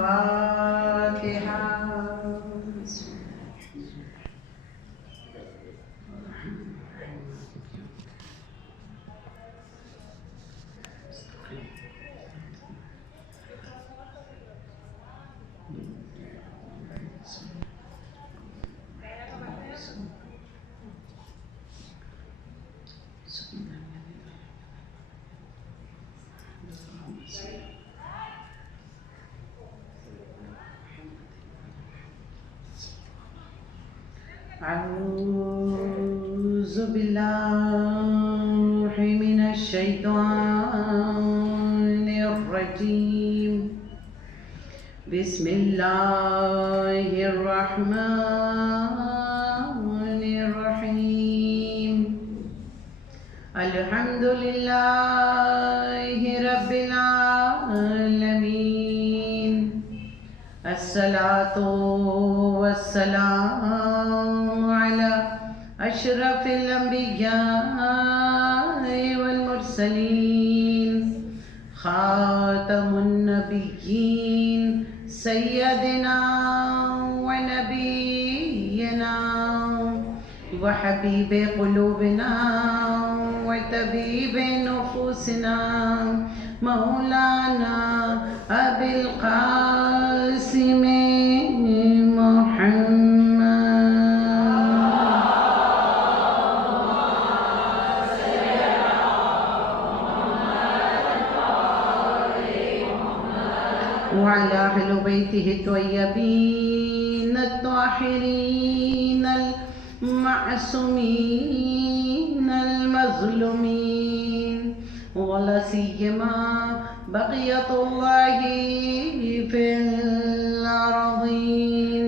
الفاتحة. أعوذ بالله من الشيطان الرجيم. بسم الله الرحمن الرحيم. الحمد لله رب العالمين. الصلاة والسلام على أشرف الأنبياء والمرسلين خاتم النبيين سيدنا ونبينا وحبيب قلوبنا وطبيب نفوسنا مولانا أبي القاسم وعلى أهل بيته الطيبين الطاهرين المعصومين المظلومين ولا سيما بقية الله في الأرضين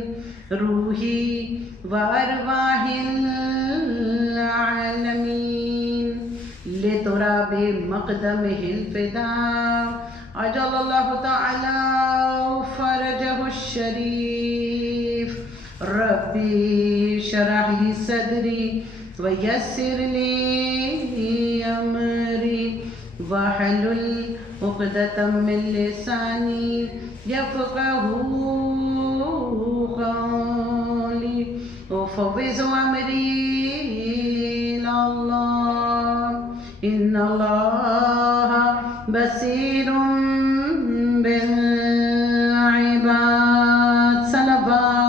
روحي وأرواح العالمين لتراب مقدمه الفداء عجل الله تعالى فرجه الشريف. ربي اشرح لي صدري ويسر لي أمري واحلل عقدة من لساني يفقه قولي وفوض أمري إلى الله إن الله بصير بالعباد. صلوات.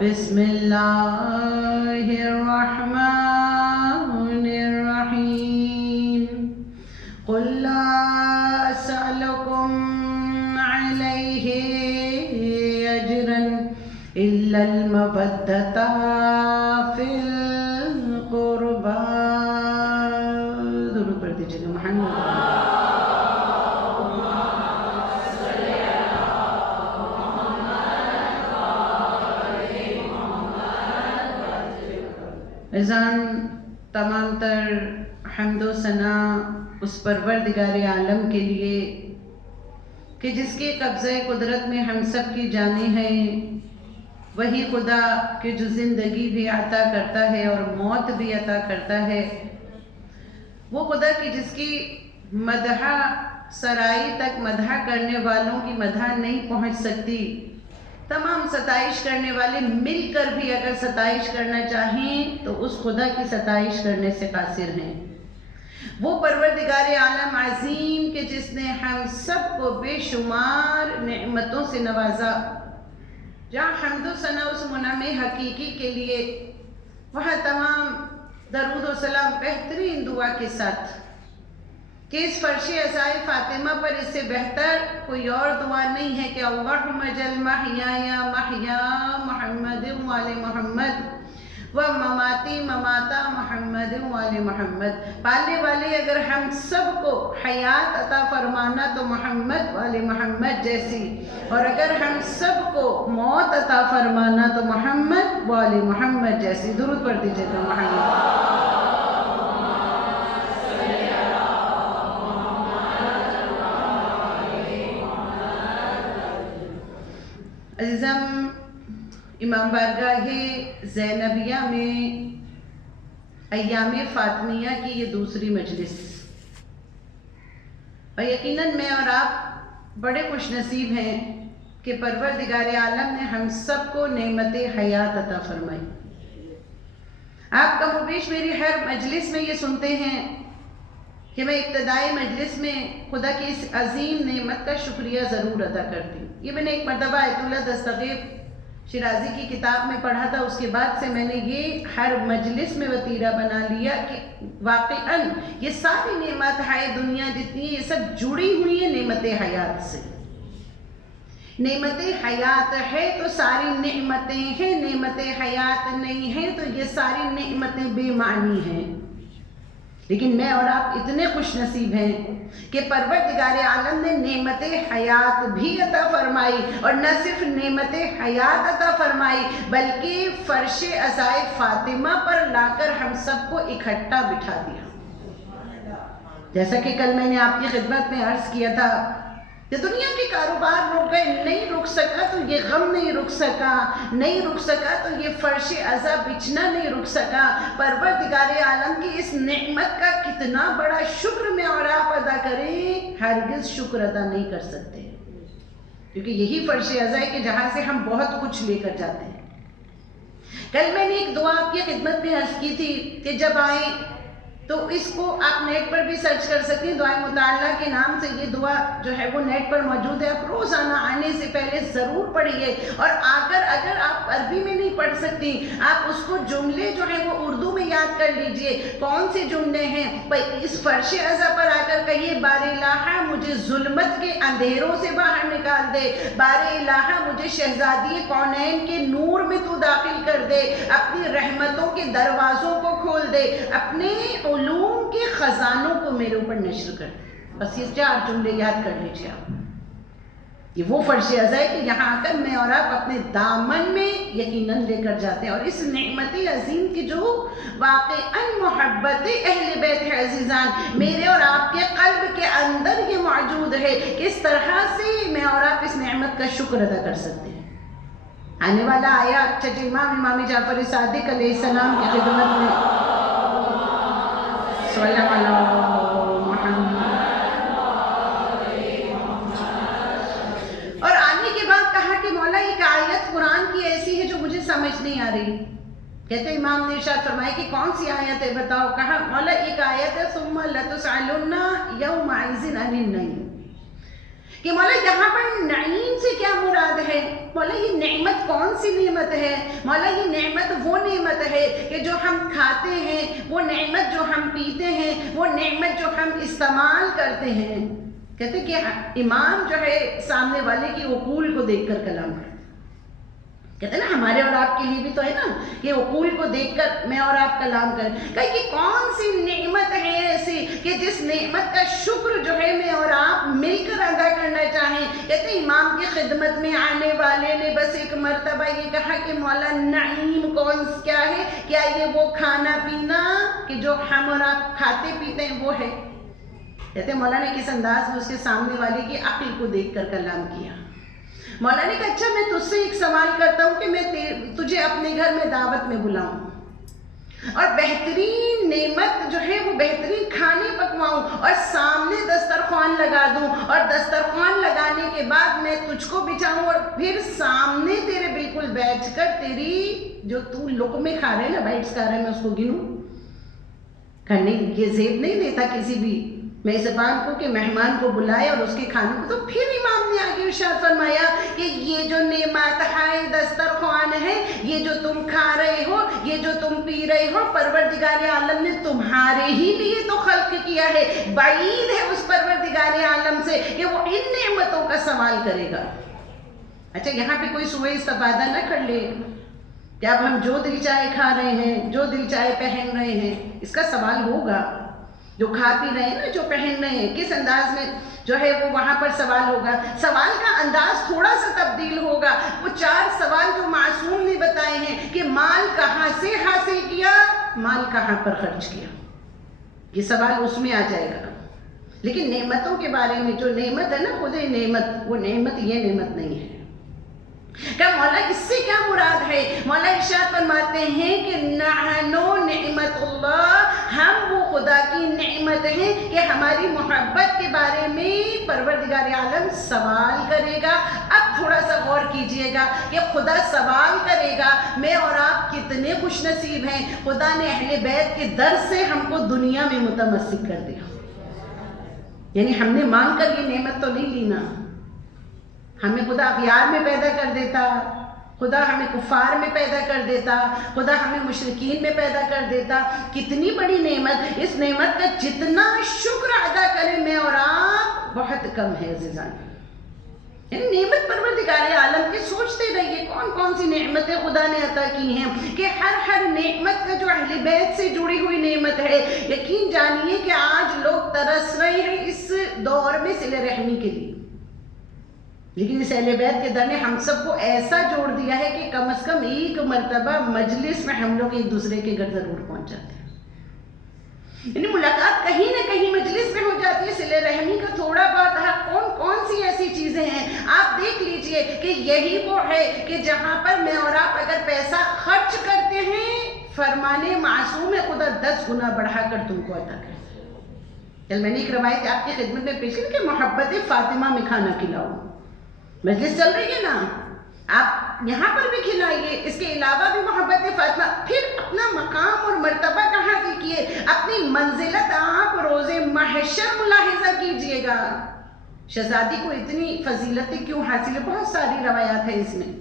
بسم الله الرحمن الرحيم. قل لا أسألكم عليه أجرا إلا المودة في القربى. درود پڑھ دیجیے محمد. اذان تمام تر حمد و ثنا اس پروردگار عالم کے لیے کہ جس کے قبضہ قدرت میں ہم سب کی جانیں ہیں. وہی خدا کہ جو زندگی بھی عطا کرتا ہے اور موت بھی عطا کرتا ہے. وہ خدا کہ جس کی مدح سرائی تک مدح کرنے والوں کی مدح نہیں پہنچ سکتی. تمام ستائش کرنے والے مل کر بھی اگر ستائش کرنا چاہیں تو اس خدا کی ستائش کرنے سے قاصر ہیں. وہ پروردگار عالم عظیم کہ جس نے ہم سب کو بے شمار نعمتوں سے نوازا. جہاں حمد و ثنا اس منعم حقیقی کے لیے وہاں تمام درود و سلام بہترین دعا کے ساتھ کہ اس فرش عزائے فاطمہ پر اس سے بہتر کوئی اور دعا نہیں ہے کہ اللہم اجعل محیای محیا محمد وآل محمد ومماتی مماتا محمد وآل محمد. پالنے والے اگر ہم سب کو حیات عطا فرمانا تو محمد وآل محمد جیسی، اور اگر ہم سب کو موت عطا فرمانا تو محمد وآل محمد جیسی. درود پڑھ دیجیے تو محمد. عزیزم، امام بارگاہ زینبیہ میں ایام فاطمیہ کی یہ دوسری مجلس، اور یقیناً میں اور آپ بڑے خوش نصیب ہیں کہ پروردگار عالم نے ہم سب کو نعمت حیات عطا فرمائی۔ آپ کم و بیش میری ہر مجلس میں یہ سنتے ہیں کہ میں ابتدائی مجلس میں خدا کی اس عظیم نعمت کا شکریہ ضرور ادا کرتی ہوں۔ یہ میں نے ایک مرتبہ آیت اللہ دستگیر شیرازی کی کتاب میں پڑھا تھا، اس کے بعد سے میں نے یہ ہر مجلس میں وتیرہ بنا لیا کہ واقعاً یہ ساری نعمت ہے دنیا جتنی، یہ سب جڑی ہوئی ہیں نعمت حیات سے۔ نعمت حیات ہے تو ساری نعمتیں ہیں، نعمت حیات نہیں ہے تو یہ ساری نعمتیں بے معنی ہیں۔ لیکن میں اور آپ اتنے خوش نصیب ہیں کہ پروردگار عالم نے نعمت حیات بھی عطا فرمائی، اور نہ صرف نعمت حیات عطا فرمائی بلکہ فرش عزائے فاطمہ پر لا کر ہم سب کو اکٹھا بٹھا دیا۔ جیسا کہ کل میں نے آپ کی خدمت میں عرض کیا تھا کہ دنیا کے کاروبار رک گئے، نہیں رک سکا تو یہ غم نہیں رک سکا، نہیں رک سکا تو یہ فرش عزا بچھنا نہیں رک سکا۔ پروردگار عالم کی اس نعمت کا کتنا بڑا شکر میں اور آپ ادا کریں، ہرگز شکر ادا نہیں کر سکتے، کیونکہ یہی فرش عزا ہے کہ جہاں سے ہم بہت کچھ لے کر جاتے ہیں۔ کل میں نے ایک دعا آپ کی خدمت میں عرض کی تھی کہ جب آئیں تو اس کو آپ نیٹ پر بھی سرچ کر سکتے ہیں، دعائے مطالعہ کے نام سے یہ دعا جو ہے وہ نیٹ پر موجود ہے، آپ روزانہ آنے سے پہلے ضرور پڑھیے، اور آ کر اگر آپ عربی میں نہیں پڑھ سکتی آپ اس کو جملے جو ہیں وہ اردو میں یاد کر لیجئے۔ کون سے جملے ہیں؟ اس فرش عزا پر آ کر کہیے بار الہا مجھے ظلمت کے اندھیروں سے باہر نکال دے، بار الہا مجھے شہزادی کونین کے نور میں تو داخل کر دے، اپنی رحمتوں کے دروازوں کو کھول دے، اپنے علوم کے خزانوں کو میرے اوپر نشر کر دے۔ بس یہ 4 جملے یاد کر لیجئے آپ۔ یہ وہ فرش عزا ہے کہ یہاں آ کر میں اور آپ اپنے دامن میں یقیناً لے کر جاتے ہیں، اور اس نعمت عظیم کی جو واقعاً محبت اہل بیت ہے عزیزان، میرے اور آپ کے قلب کے اندر یہ موجود ہے، کس طرح سے میں اور آپ اس نعمت کا شکر ادا کر سکتے ہیں۔ آنے والا آیا چھٹے امام جعفر صادق علیہ السلام کی خدمت میں صلی اللہ علیہ محمد، اور آنے کے بعد کہا کہ مولا ایک آیت قرآن کی ایسی ہے جو مجھے سمجھ نہیں آ رہی۔ کہتے امام نے ارشاد فرمایا کہ کون سی آیت ہے بتاؤ؟ کہا مولا ایک آیت ہے ثم لتسألن یومئذ عن النعیم، کہ مولا یہاں پر نعیم سے کیا مراد ہے؟ مولا یہ نعمت کون سی نعمت ہے؟ مولا یہ نعمت وہ نعمت ہے کہ جو ہم کھاتے ہیں، وہ نعمت جو ہم پیتے ہیں، وہ نعمت جو ہم استعمال کرتے ہیں۔ کہتے کہ امام جو ہے سامنے والے کی عقول کو دیکھ کر کلام کرتے، کہتے ہیں نا ہمارے اور آپ کے لیے بھی تو ہے نا کہ عقول کو دیکھ کر میں اور آپ کلام کریں۔ کہیں کہ کون سی نعمت ہے ایسی کہ جس نعمت کا شکر جو ہے میں اور آپ مل کر ادا کرنا چاہیں؟ کہتے ہیں امام کی خدمت میں آنے والے نے بس ایک مرتبہ یہ کہا کہ مولا نعیم کیا ہے؟ کیا یہ وہ کھانا پینا کہ جو ہم اور آپ کھاتے پیتے ہیں وہ ہے؟ کہتے ہیں مولا نے کس انداز میں اس کے سامنے والے کی عقل کو دیکھ کر کلام کیا۔ مولا نے کہا اچھا میں تجھ سے ایک سوال کرتا ہوں کہ میں تجھے اپنے گھر میں دعوت میں بلاؤں اور بہترین نعمت جو ہے وہ بہترین کھانے پکواؤں اور سامنے دسترخوان لگا دوں، اور دسترخوان لگانے کے بعد میں تجھ کو بچھاؤں اور پھر سامنے تیرے بالکل بیٹھ کر تیری جو تو لقمے کھا رہے نا، بائٹس کھا رہے ہیں، میں اس کو گنوں؟ کرنے یہ زیب نہیں دیتا کسی بھی میزبان کو کہ مہمان کو بلائے اور اس کے کھانے کو۔ تو پھر امام نے آگے ارشاد فرمایا کہ یہ جو نعمت ہے دسترخوان ہے، یہ جو تم کھا رہے ہو، یہ جو تم پی رہے ہو، پروردگار عالم نے تمہارے ہی لیے تو خلق کیا ہے۔ بعید ہے اس پروردگار عالم سے کہ وہ ان نعمتوں کا سوال کرے گا۔ اچھا یہاں پہ کوئی سوء استفادہ نہ کر لے کہ اب ہم جو دل چاہے کھا رہے ہیں، جو دل چاہے پہن رہے ہیں، اس کا سوال ہوگا۔ جو کھا پی رہے ہیں نا، جو پہن رہے ہیں، کس انداز میں جو ہے وہ وہاں پر سوال ہوگا۔ سوال کا انداز تھوڑا سا تبدیل ہوگا۔ وہ 4 سوال جو معصوم نے بتائے ہیں کہ مال کہاں سے حاصل کیا، مال کہاں پر خرچ کیا، یہ سوال اس میں آ جائے گا۔ لیکن نعمتوں کے بارے میں جو نعمت ہے نا، خود نعمت، وہ نعمت یہ نعمت نہیں ہے۔ کہ مولا اس سے کیا مراد ہے؟ مولا ارشاد فرماتے ہیں کہ نحنو نعمت اللہ، ہم وہ خدا کی نعمت ہیں کہ ہماری محبت کے بارے میں پروردگار عالم سوال کرے گا۔ اب تھوڑا سا غور کیجئے گا کہ خدا سوال کرے گا، میں اور آپ کتنے خوش نصیب ہیں، خدا نے اہل بیت کے در سے ہم کو دنیا میں متمسک کر دیا۔ یعنی ہم نے مانگ کر یہ نعمت تو نہیں لی نا، ہمیں خدا اغیار میں پیدا کر دیتا، خدا ہمیں کفار میں پیدا کر دیتا، خدا ہمیں مشرکین میں پیدا کر دیتا۔ کتنی بڑی نعمت، اس نعمت کا جتنا شکر ادا کریں میں اور آپ بہت کم ہے عزیزان۔ یعنی نعمت پروردگار عالم کی سوچتے رہیے کون کون سی نعمتیں خدا نے عطا کی ہیں، کہ ہر نعمت کا جو اہل بیت سے جڑی ہوئی نعمت ہے، یقین جانیے کہ آج لوگ ترس رہے ہیں اس دور میں صلہ رحمی کے لیے، لیکن اس اہل بیت کے در نے ہم سب کو ایسا جوڑ دیا ہے کہ کم از کم ایک مرتبہ مجلس میں ہم لوگ ایک دوسرے کے گھر ضرور پہنچ جاتے ہیں، یعنی ملاقات کہیں نہ کہیں مجلس میں ہو جاتی ہے۔ صلہ رحمی کا تھوڑا بہت کون سی ایسی چیزیں ہیں، آپ دیکھ لیجئے کہ یہی وہ ہے کہ جہاں پر میں اور آپ اگر پیسہ خرچ کرتے ہیں، فرمانے معصوم خدا 10 گنا بڑھا کر تم کو عطا کرتا ہے۔ کل میں نے ایک روایت آپ کی خدمت میں پیش کی کہ محبت فاطمہ میں کھانا کھلاؤ، مجلس چل رہی ہے نا، آپ یہاں پر بھی کھلائیے، اس کے علاوہ بھی محبت فاطمہ۔ پھر اپنا مقام اور مرتبہ کہاں دیکھیے، اپنی منزلت آپ روز محشر ملاحظہ کیجئے گا۔ شہزادی کو اتنی فضیلتیں کیوں حاصل ہے؟ بہت ساری روایات ہیں اس میں،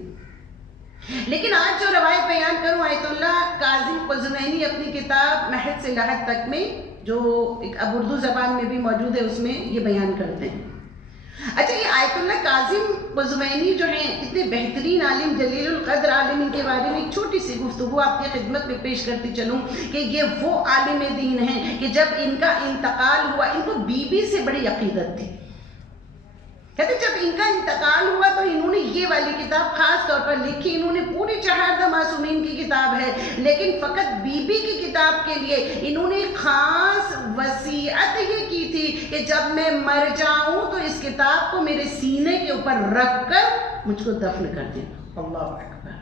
لیکن آج جو روایت بیان کروں، آیت اللہ کاظم قزوینی اپنی کتاب مہد سے لحد تک میں، جو ایک اب اردو زبان میں بھی موجود ہے، اس میں یہ بیان کرتے ہیں۔ اچھا، یہ آیت اللہ کاظم قزوینی جو ہیں، اتنے بہترین عالم، جلیل القدر عالم، ان کے بارے میں ایک چھوٹی سی گفتگو آپ کی خدمت میں پیش کرتی چلوں کہ یہ وہ عالم دین ہیں کہ جب ان کا انتقال ہوا، ان کو بیوی سے بڑی عقیدت تھی۔ کہتے جب ان کا انتقال ہوا تو انہوں نے یہ والی کتاب خاص طور پر لکھی، انہوں نے پوری چہاردہ معصومین کی کتاب ہے، لیکن فقط بی بی کی کتاب کے لیے انہوں نے خاص وصیت یہ کی تھی کہ جب میں مر جاؤں تو اس کتاب کو میرے سینے کے اوپر رکھ کر مجھ کو دفن کر دینا۔ اللہ اکبر۔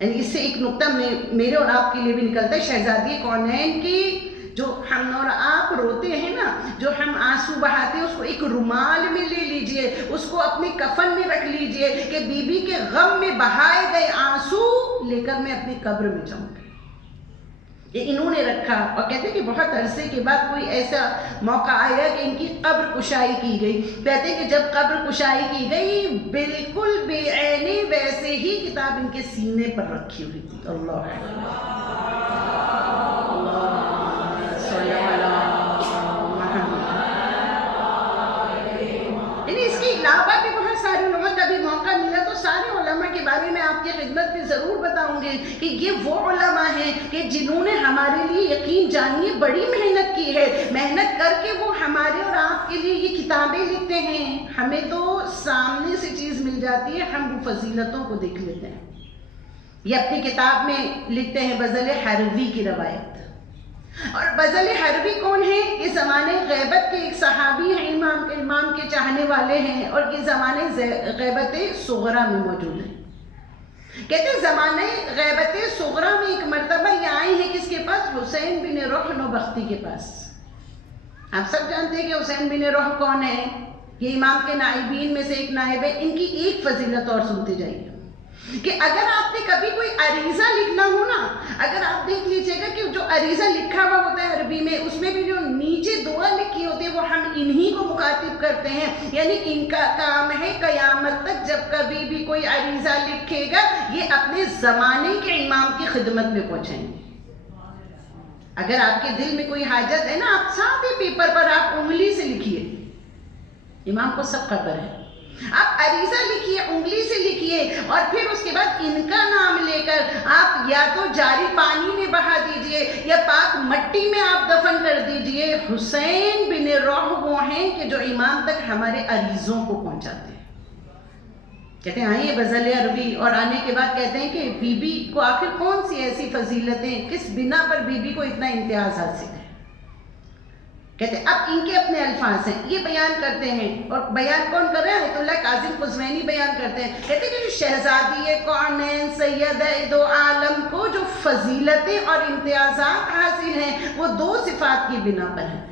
یعنی اس سے ایک نقطہ میرے اور آپ کے لیے بھی نکلتا ہے، شہزادی کونین کی جو ہم اور آپ روتے ہیں نا، جو ہم آنسو بہاتے ہیں، اس کو ایک رومال میں لے لیجئے، اس کو اپنے کفن میں رکھ لیجئے کہ بی بی کے غم میں بہائے گئے آنسو لے کر میں اپنی قبر میں جاؤں گی۔ یہ انہوں نے رکھا، اور کہتے ہیں کہ بہت عرصے کے بعد کوئی ایسا موقع آیا کہ ان کی قبر کشائی کی گئی۔ کہتے ہیں کہ جب قبر کشائی کی گئی، بالکل بے عینی ویسے ہی کتاب ان کے سینے پر رکھی ہوئی تھی۔ اللہ اس کے علاوہ بھی بہت سارے علماء کا بھی موقع ملا تو سارے علماء کے بارے میں آپ کی خدمت میں ضرور بتاؤں گے کہ یہ وہ علماء ہیں کہ جنہوں نے ہمارے لیے یقین جانیے بڑی محنت کی ہے، محنت کر کے وہ ہمارے اور آپ کے لیے یہ کتابیں لکھتے ہیں۔ ہمیں تو سامنے سے چیز مل جاتی ہے، ہم وہ فضیلتوں کو دیکھ لیتے ہیں۔ یہ اپنی کتاب میں لکھتے ہیں بزل حروی کی روایت، اور بزل حروی کون ہے؟ یہ زمانے غیبت کے ایک صحابی ہیں، امام کے چاہنے والے ہیں، اور یہ زمانے غیبت صغرا میں موجود ہیں۔ کہتے ہیں زمانے غیبت صغرا میں ایک مرتبہ یہ آئی ہیں کس کے پاس؟ حسین بن رخ نوبختی کے پاس۔ آپ سب جانتے ہیں کہ حسین بن رخ کون ہے؟ یہ امام کے نائبین میں سے ایک نائب ہے۔ ان کی ایک فضیلت اور سنتے جائیے کہ اگر آپ نے کبھی کوئی عریضہ لکھنا ہو نا، اگر آپ دیکھ لیجئے گا کہ جو عریضہ لکھا ہوا ہوتا ہے عربی میں، اس میں بھی جو نیچے دعا لکھی ہوتی ہے وہ ہم انہی کو مخاطب کرتے ہیں، یعنی ان کا کام ہے قیامت تک جب کبھی بھی کوئی عریضہ لکھے گا یہ اپنے زمانے کے امام کی خدمت میں پہنچائیں گے۔ اگر آپ کے دل میں کوئی حاجت ہے نا، آپ سادے پیپر پر آپ انگلی سے لکھیے، امام کو سب خبر ہے۔ آپ عریضہ لکھیے، انگلی سے لکھیے، اور پھر اس کے بعد ان کا نام لے کر آپ یا تو جاری پانی میں بہا دیجئے یا پاک مٹی میں آپ دفن کر دیجئے۔ حسین بن روح وہ ہیں کہ جو امام تک ہمارے عریضوں کو پہنچاتے ہیں۔ کہتے ہیں آئیے بزل عربی، اور آنے کے بعد کہتے ہیں کہ بی بی کو آخر کون سی ایسی فضیلتیں، کس بنا پر بی بی کو اتنا امتیاز حاصل ہے؟ کہتے ہیں اب ان کے اپنے الفاظ ہیں، یہ بیان کرتے ہیں، اور بیان کون کر رہے ہیں؟ آیت اللہ کاظم قزوینی بیان کرتے ہیں، کہتے ہیں کہ جو شہزادی کونین سید دو عالم کو جو فضیلتیں اور امتیازات حاصل ہیں وہ دو صفات کی بنا پر ہیں۔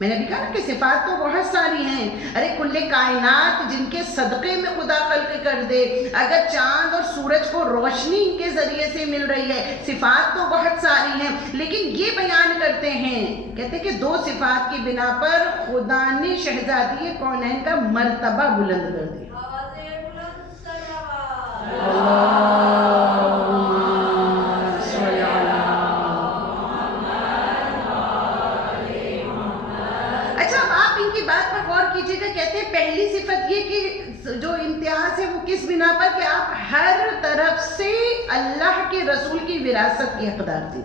میں نے بھی کہا نا کہ صفات تو بہت ساری ہیں، ارے کل کائنات جن کے صدقے میں خدا خلق کر دے، اگر چاند اور سورج کو روشنی ان کے ذریعے سے مل رہی ہے، صفات تو بہت ساری ہیں، لیکن یہ بیان کرتے ہیں، کہتے ہیں کہ دو صفات کی بنا پر خدا نے شہزادی کونین کا مرتبہ بلند کر دیا۔ کہتے ہیں پہلی صفت یہ کہ جو امتیاز ہے وہ کس بنا پر کہ آپ ہر طرف سے اللہ کے رسول کی وراثت کے حقدار تھے۔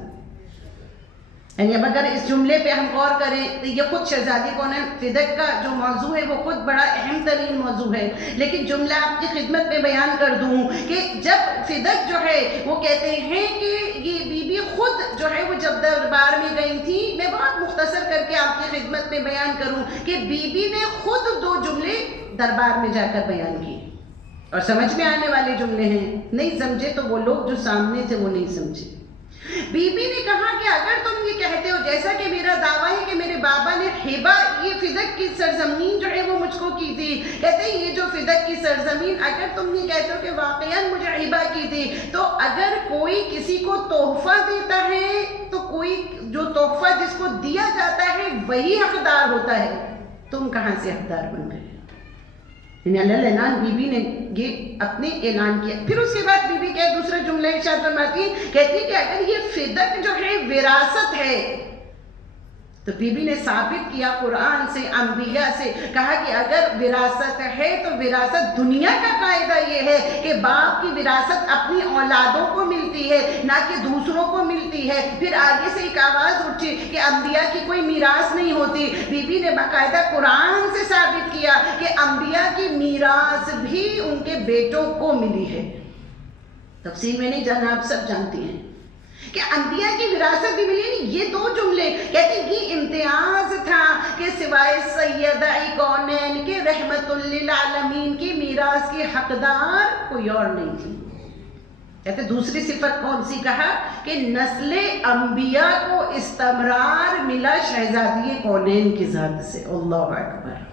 یعنی اب اگر اس جملے پہ ہم غور کریں تو یہ خود شہزادی کونین فدق کا جو موضوع ہے وہ خود بڑا اہم ترین موضوع ہے، لیکن جملہ آپ کی خدمت میں بیان کر دوں کہ جب فدق جو ہے وہ کہتے ہیں کہ یہ بی بی خود جو ہے وہ جب دربار میں گئی تھی، میں بہت مختصر کر کے آپ کی خدمت میں بیان کروں کہ بی بی نے خود دو جملے دربار میں جا کر بیان کیے، اور سمجھ میں آنے والے جملے ہیں، نہیں سمجھے تو وہ لوگ جو سامنے تھے وہ نہیں سمجھے۔ بی بی نے کہا کہ اگر تم یہ کہتے ہو جیسا کہ میرا دعویٰ ہے کہ میرے بابا نے ہبہ یہ فدق کی سرزمین جو ہے وہ مجھ کو کی تھی، کہتے ہیں یہ جو فدق کی سرزمین اگر تم یہ کہتے ہو کہ واقعاً مجھے ہبہ کی تھی، تو اگر کوئی کسی کو تحفہ دیتا ہے تو کوئی جو تحفہ جس کو دیا جاتا ہے وہی حقدار ہوتا ہے، تم کہاں سے حقدار بن گئے؟ اعلان بی بی نے یہ اپنے اعلان کیا۔ پھر اس کے بعد بی بی کیا دوسرا جملہ ارشاد فرماتی ہے، کہتی ہے کہ اگر یہ فدق جو ہے وراثت ہے تو بی بی نے ثابت کیا قرآن سے، انبیاء سے، کہا کہ اگر وراثت ہے تو وراثت دنیا کا قاعدہ یہ ہے کہ باپ کی وراثت اپنی اولادوں کو ملتی ہے نہ کہ دوسروں کو ملتی ہے۔ پھر آگے سے ایک آواز اٹھی کہ انبیاء کی کوئی میراث نہیں ہوتی، بی بی نے باقاعدہ قرآن سے ثابت کیا کہ انبیاء کی میراث بھی ان کے بیٹوں کو ملی ہے۔ تفصیل میں نہیں جانا، آپ سب جانتی ہیں کہ انبیاء کی وراثت بھی ملی۔ یہ دو جملے کہتے ہیں یہ امتیاز تھا کہ سوائے سیدہ کونین کے رحمت للعالمین کی میراث کے حقدار کوئی اور نہیں تھی۔ کہتے دوسری صفت کون سی کہا کہ نسل انبیاء کو استمرار ملا شہزادی کونین کی ذات سے۔ اللہ اکبر،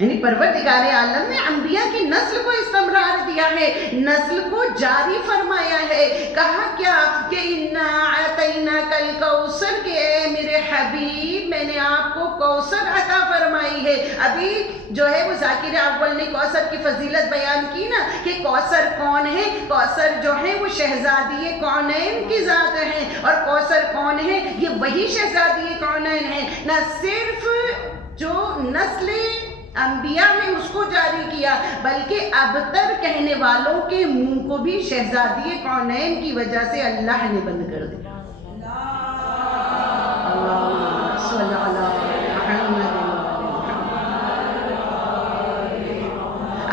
یعنی پروردگار عالم نے انبیاء کی نسل کو استمرار دیا ہے، نسل کو جاری فرمایا ہے۔ کہا کیا کہ اِنَّا أَعْطَيْنَاكَ الْكَوْثَرَ کہ اے میرے حبیب میں نے آپ کو کوثر عطا فرمائی ہے۔ ابھی جو ہے وہ ذاکر اول نے کوثر کی فضیلت بیان کی نا کہ کوثر کون ہے، کوثر جو ہے وہ شہزادی کونین کی ذات ہے، اور کوثر کون ہے؟ یہ وہی شہزادی کونین ہے، نہ صرف جو نسل انبیاء نے اس کو جاری کیا بلکہ ابتر کہنے والوں کے منہ کو بھی شہزادی کونین کی وجہ سے اللہ نے بند کر دیا۔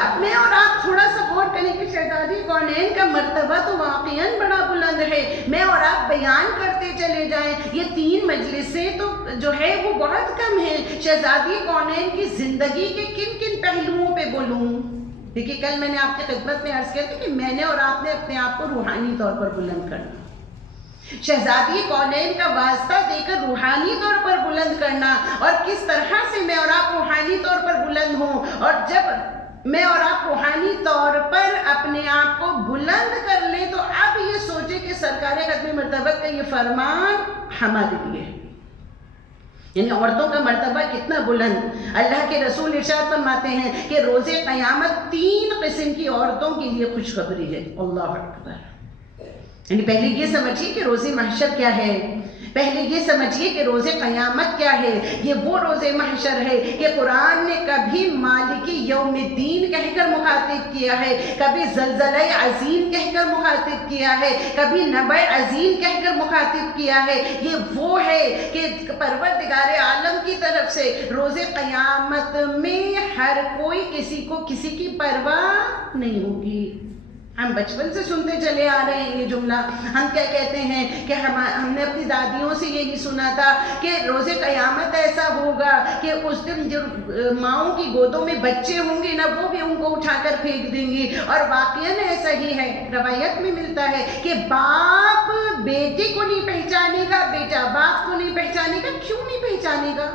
اب میں اور آپ تھوڑا سا غور کریں کہ شہزادی کونین کا مرتبہ تو واقعاً بڑا بلند ہے، میں اور آپ بیان کرتے چلے جائیں، یہ 3 مجلسیں تو جو ہے وہ بہت کم ہیں۔ شہزادی کونین کی زندگی کے کن کن پہلوؤں پہ بولوں؟ دیکھیے کل میں نے آپ کی خدمت میں عرض کیا تھا کہ میں نے اور آپ نے اپنے آپ کو روحانی طور پر بلند کرنا، شہزادی کونین کا واسطہ دے کر روحانی طور پر بلند کرنا، اور کس طرح سے میں اور آپ روحانی طور پر بلند ہوں، اور جب میں اور آپ روحانی طور پر اپنے آپ کو بلند کر لیں تو اب یہ سوچیں کہ سرکار ختم مرتبت کا یہ فرمان ہمارے لیے ہے، یعنی عورتوں کا مرتبہ کتنا بلند۔ اللہ کے رسول ارشاد فرماتے ہیں کہ روز قیامت 3 قسم کی عورتوں کے لیے خوشخبری ہے۔ اللہ اکبر، یعنی پہلے یہ سمجھیے کہ روز محشر کیا ہے، پہلے یہ سمجھیے کہ روز قیامت کیا ہے۔ یہ وہ روز محشر ہے کہ قرآن نے کبھی مالک یوم الدین کہہ کر مخاطب کیا ہے، کبھی زلزلہ عظیم کہہ کر مخاطب کیا ہے، کبھی نبع عظیم کہہ کر مخاطب کیا ہے۔ یہ وہ ہے کہ پروردگار عالم کی طرف سے روز قیامت میں ہر کوئی کسی کو کسی کی پرواہ نہیں ہوگی، ہم بچپن سے سنتے چلے آ رہے ہیں یہ جملہ. ہم کیا کہتے ہیں کہ ہم نے اپنی دادیوں سے یہی سنا تھا کہ روز قیامت ایسا ہوگا کہ اس دن جو ماؤں کی گودوں میں بچے ہوں گے نا وہ بھی ان کو اٹھا کر پھینک دیں گی. اور واقعاً ایسا ہی ہے. روایت میں ملتا ہے کہ باپ بیٹے کو نہیں پہچانے گا, بیٹا باپ کو نہیں پہچانے گا. کیوں نہیں پہچانے گا؟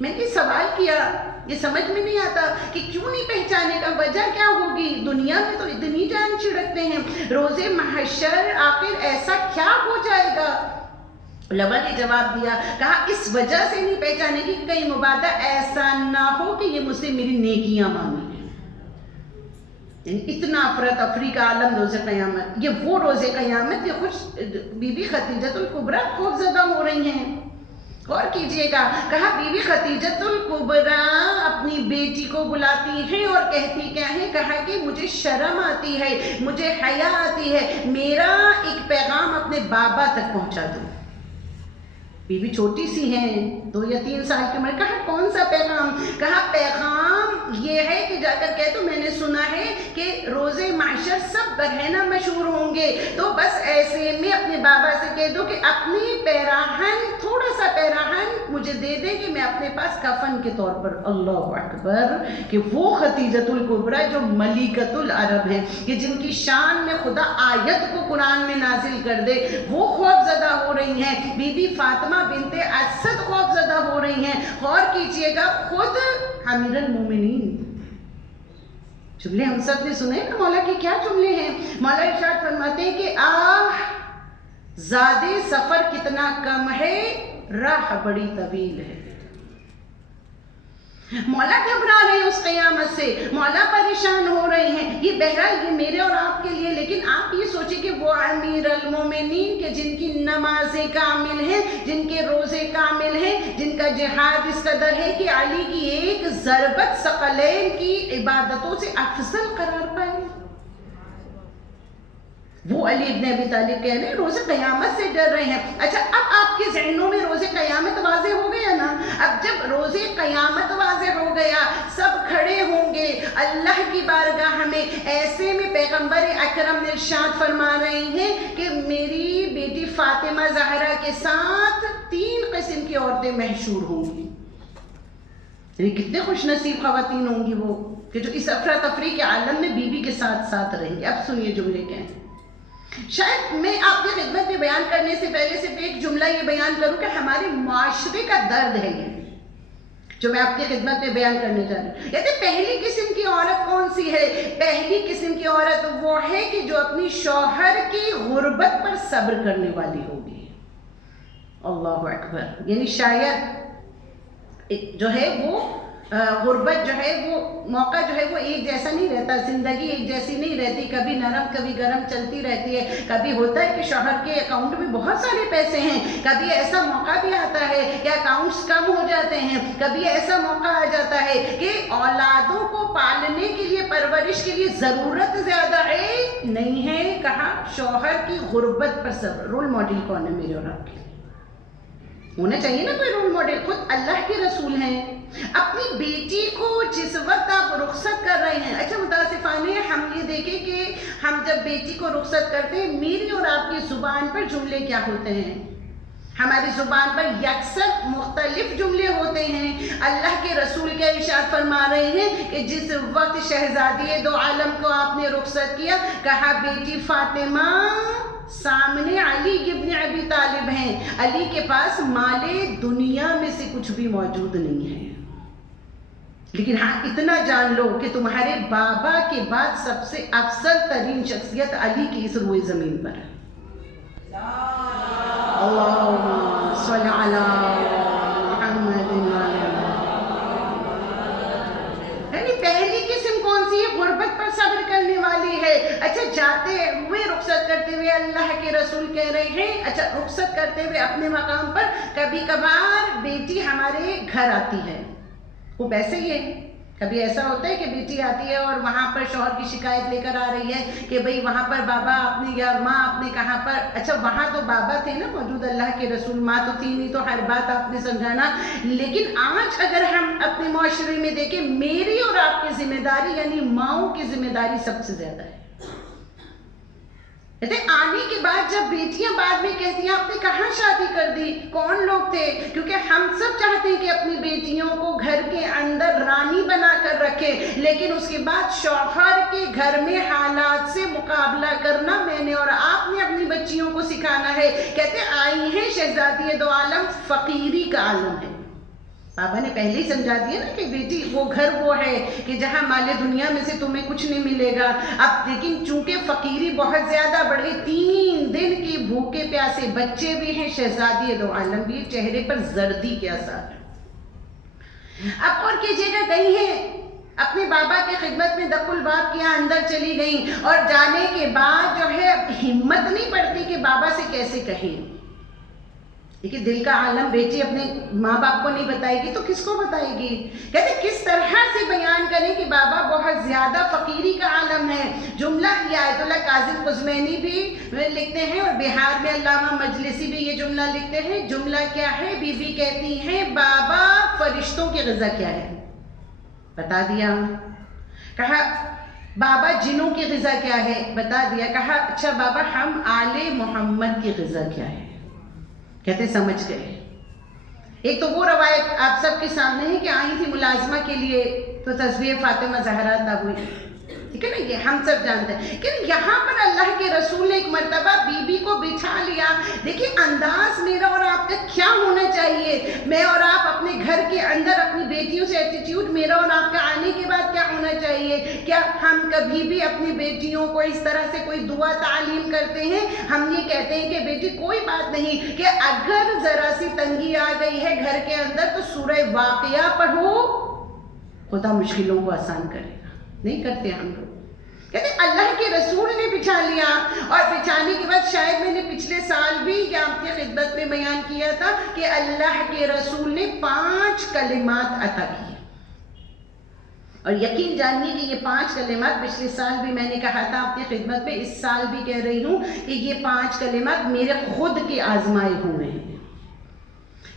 میں نے سوال کیا, یہ سمجھ میں نہیں آتا کہ کیوں نہیں پہچانے کا, وجہ کیا ہوگی؟ دنیا میں تو اتنی جان چھڑکتے ہیں, روز محشر آخر ایسا کیا ہو جائے گا؟ علماء نے جواب دیا, کہا اس وجہ سے نہیں پہچانے کی کہیں مبادہ ایسا نہ ہو کہ یہ مجھ سے میری نیکیاں مانگیں. یعنی اتنا افراتفری کا عالم روز قیامت. یہ وہ روز قیامت یہ خوش بی بی خدیجہ الکبریٰ خوف زدہ ہو رہی ہیں. غور کیجئے گا, کہا بی بی خدیجہ الکبریٰ اپنی بیٹی کو بلاتی ہیں اور کہتی کیا ہے؟ کہا کہ مجھے شرم آتی ہے, مجھے حیا آتی ہے, میرا ایک پیغام اپنے بابا تک پہنچا دو. بی بی چھوٹی سی ہیں, 2 یا 3 سال کی عمر. کہا کون سا پیغام؟ کہا پیغام یہ ہے کہ جا کر کہہ تو میں نے سنا ہے کہ روز محشر سب برہنہ مشہور ہوں گے, تو بس ایسے میں اپنے بابا سے کہہ دو کہ اپنی پیراہن, تھوڑا سا پیراہن مجھے دے دیں کہ میں اپنے پاس کفن کے طور پر. اللہ اکبر, کہ وہ خدیجہ الکبریٰ جو ملکۃ العرب ہیں, کہ جن کی شان میں خدا آیت کو قرآن میں نازل کر دے, وہ خوف زدہ ہو رہی ہیں. بی بی فاطمہ بنت اسد خوف زدہ ہو رہی ہیں. غور کیجئے گا, خود امیر المومنین. جملے ہم سب نے سنے نا, مولا کے کیا جملے ہیں. مولا ارشاد فرماتے ہیں کہ آہ زادے سفر کتنا کم ہے, راہ بڑی طویل ہے. مولا گھبرا رہے ہیں اس قیامت سے, مولا پریشان ہو رہے ہیں. یہ بہرحال یہ میرے اور آپ کے لیے, لیکن آپ یہ سوچیں کہ وہ امیر المومنین کہ جن کی نمازیں کامل ہیں, جن کے روزے کامل ہیں, جن کا جہاد اس قدر ہے کہ علی کی ایک ضربت ثقلین کی عبادتوں سے افضل قرار پائے. وہ علی ابن ابی طالب کہہ رہے ہیں روز قیامت سے ڈر رہے ہیں. اچھا اب آپ کے ذہنوں میں روز قیامت واضح ہو گیا نا. اب جب روز قیامت واضح ہو گیا, سب کھڑے ہوں گے اللہ کی بارگاہ میں. ایسے میں پیغمبر اکرم نے ارشاد فرما رہے ہیں کہ میری بیٹی فاطمہ زہرا کے ساتھ 3 قسم کی عورتیں محشور ہوں گی. یعنی کتنے خوش نصیب خواتین ہوں گی وہ کہ جو اس افراتفری کے عالم میں بیوی کے ساتھ ساتھ رہیں گے. اب سنیے جملے کیا ہیں. شاید میں آپ کی خدمت میں بیان کرنے سے پہلے صرف ایک جملہ یہ بیان کروں کہ ہمارے معاشرے کا درد ہے یہ جو میں آپ کی خدمت میں بیان کرنے جا رہی ہوں. کہتے پہلی قسم کی عورت کون سی ہے؟ پہلی قسم کی عورت وہ ہے کہ جو اپنی شوہر کی غربت پر صبر کرنے والی ہوگی. اللہ اکبر. یعنی شاید جو ہے وہ غربت جو ہے وہ موقع جو ہے وہ ایک جیسا نہیں رہتا, زندگی ایک جیسی نہیں رہتی, کبھی نرم کبھی گرم چلتی رہتی ہے. کبھی ہوتا ہے کہ شوہر کے اکاؤنٹ میں بہت سارے پیسے ہیں, کبھی ایسا موقع بھی آتا ہے کہ اکاؤنٹس کم ہو جاتے ہیں, کبھی ایسا موقع آ جاتا ہے کہ اولادوں کو پالنے کے لیے, پرورش کے لیے ضرورت زیادہ ہے نہیں ہے. کہا شوہر کی غربت پر صبر. رول ماڈل کون ہے میرے اور آپ کے؟ ہونا چاہیے نا کوئی رول ماڈل. خود اللہ کے رسول ہیں. اپنی بیٹی کو جس وقت آپ رخصت کر رہے ہیں, اچھا متاسفانہ ہم یہ دیکھیں کہ ہم جب بیٹی کو رخصت کرتے ہیں میری اور آپ کی زبان پر جملے کیا ہوتے ہیں؟ ہماری زبان پر یکسر مختلف جملے ہوتے ہیں. اللہ کے رسول کے ارشاد فرما رہے ہیں کہ جس وقت شہزادی دو عالم کو آپ نے رخصت کیا, کہا بیٹی فاطمہ سامنے علی ابن ابی طالب ہیں, علی کے پاس مال دنیا میں سے کچھ بھی موجود نہیں ہے, لیکن ہاں اتنا جان لو کہ تمہارے بابا کے بعد سب سے افضل ترین شخصیت علی کی اس روئے زمین پر ہے. اللہم صل علی محمد. یعنی پہلی قسم کون سی ہے؟ غربت پر صبر کرنے والی ہے. اچھا جاتے ہوئے رخصت کرتے ہوئے اللہ کے رسول کہہ رہے ہیں, اچھا رخصت کرتے ہوئے اپنے مقام پر کبھی کبھار بیٹی ہمارے گھر آتی ہے. وہ ویسے ہی ہے, کبھی ایسا ہوتا ہے کہ بیٹی آتی ہے اور وہاں پر شوہر کی شکایت لے کر آ رہی ہے کہ بھئی وہاں پر بابا آپ نے یا ماں آپ نے کہاں پر. اچھا وہاں تو بابا تھے نا موجود, اللہ کے رسول, ماں تو تھی نہیں, تو ہر بات آپ نے سمجھانا. لیکن آج اگر ہم اپنے معاشرے میں دیکھیں, میری اور آپ کی ذمہ داری یعنی ماؤں کی ذمہ داری سب سے زیادہ ہے. کہتے آنے کے بعد جب بیٹیاں بعد میں کہتی ہیں آپ نے کہاں شادی کر دی، کون لوگ تھے، کیونکہ ہم سب چاہتے ہیں کہ اپنی بیٹیوں کو گھر کے اندر رانی بنا کر رکھیں، لیکن اس کے بعد شوہر کے گھر میں حالات سے مقابلہ کرنا میں نے اور آپ نے اپنی بچیوں کو سکھانا ہے۔ کہتے آئی ہیں شہزادی دو عالم، فقیری کا عالم ہے۔ پاپا نے پہلے ہی سمجھا دیا نا کہ بیٹی وہ گھر وہ ہے کہ جہاں مال دنیا میں سے تمہیں کچھ نہیں ملے گا۔ اب لیکن چونکہ فقیری بہت زیادہ بڑھے، 3 دن کی بھوکے پیاسے بچے بھی ہیں، شہزادی دو عالم بھی، چہرے پر زردی کے آثار۔ اب اور کی جگہ گئی ہیں اپنے بابا کی خدمت میں، دق الباب کے یہاں اندر چلی گئیں، اور جانے کے بعد جو ہے ہمت نہیں پڑتی کہ بابا سے کیسے کہیں۔ دیکھیے دل کا عالم بیٹی اپنے ماں باپ کو نہیں بتائے گی تو کس کو بتائے گی؟ کہتے کس طرح سے بیان کریں کہ بابا بہت زیادہ فقیری کا عالم ہے۔ جملہ یہ آیت اللہ کاظم قزوینی بھی لکھتے ہیں، اور بہار میں علامہ مجلسی بھی یہ جملہ لکھتے ہیں۔ جملہ کیا ہے؟ بی بی کہتی ہیں بابا فرشتوں کی غذا کیا ہے؟ بتا دیا۔ کہا بابا جنوں کی غذا کیا ہے؟ بتا دیا۔ کہا اچھا بابا ہم آل محمد کی غذا کیا ہے؟ کہتے سمجھ گئے۔ ایک تو وہ روایت آپ سب کے سامنے ہے کہ آئی تھی ملازمہ کے لیے تو تسبیح فاطمہ زہرا تب ہوئی، ٹھیک ہے نا، یہ ہم سب جانتے ہیں۔ کہ یہاں پر اللہ کے رسول نے ایک مرتبہ بی بی کو بٹھا لیا۔ دیکھیے انداز میرا اور آپ کا کیا ہونا چاہیے، میں اور آپ اپنے گھر کے اندر اپنی بیٹیوں سے ایٹیٹیوڈ میرا اور آپ کا آنے کے بعد کیا ہونا چاہیے؟ کیا ہم کبھی بھی اپنی بیٹیوں کو اس طرح سے کوئی دعا تعلیم کرتے ہیں؟ ہم یہ کہتے ہیں کہ بیٹی کوئی بات نہیں، کہ اگر ذرا سی تنگی آ گئی ہے گھر کے اندر تو سورہ واقعہ پڑھو، خدا مشکلوں کو آسان کرے گا۔ نہیں کرتے ہم لوگ۔ کہتے اللہ کے رسول نے بٹھا لیا، اور بٹھانے کے بعد شاید میں نے پچھلے سال بھی یہ آپ کی خدمت میں بیان کیا تھا کہ اللہ کے رسول نے 5 کلمات عطا کیے، اور یقین جانیے کہ یہ 5 کلمات پچھلے سال بھی میں نے کہا تھا آپ کی خدمت میں، اس سال بھی کہہ رہی ہوں کہ یہ 5 کلمات میرے خود کے آزمائے ہوئے ہیں۔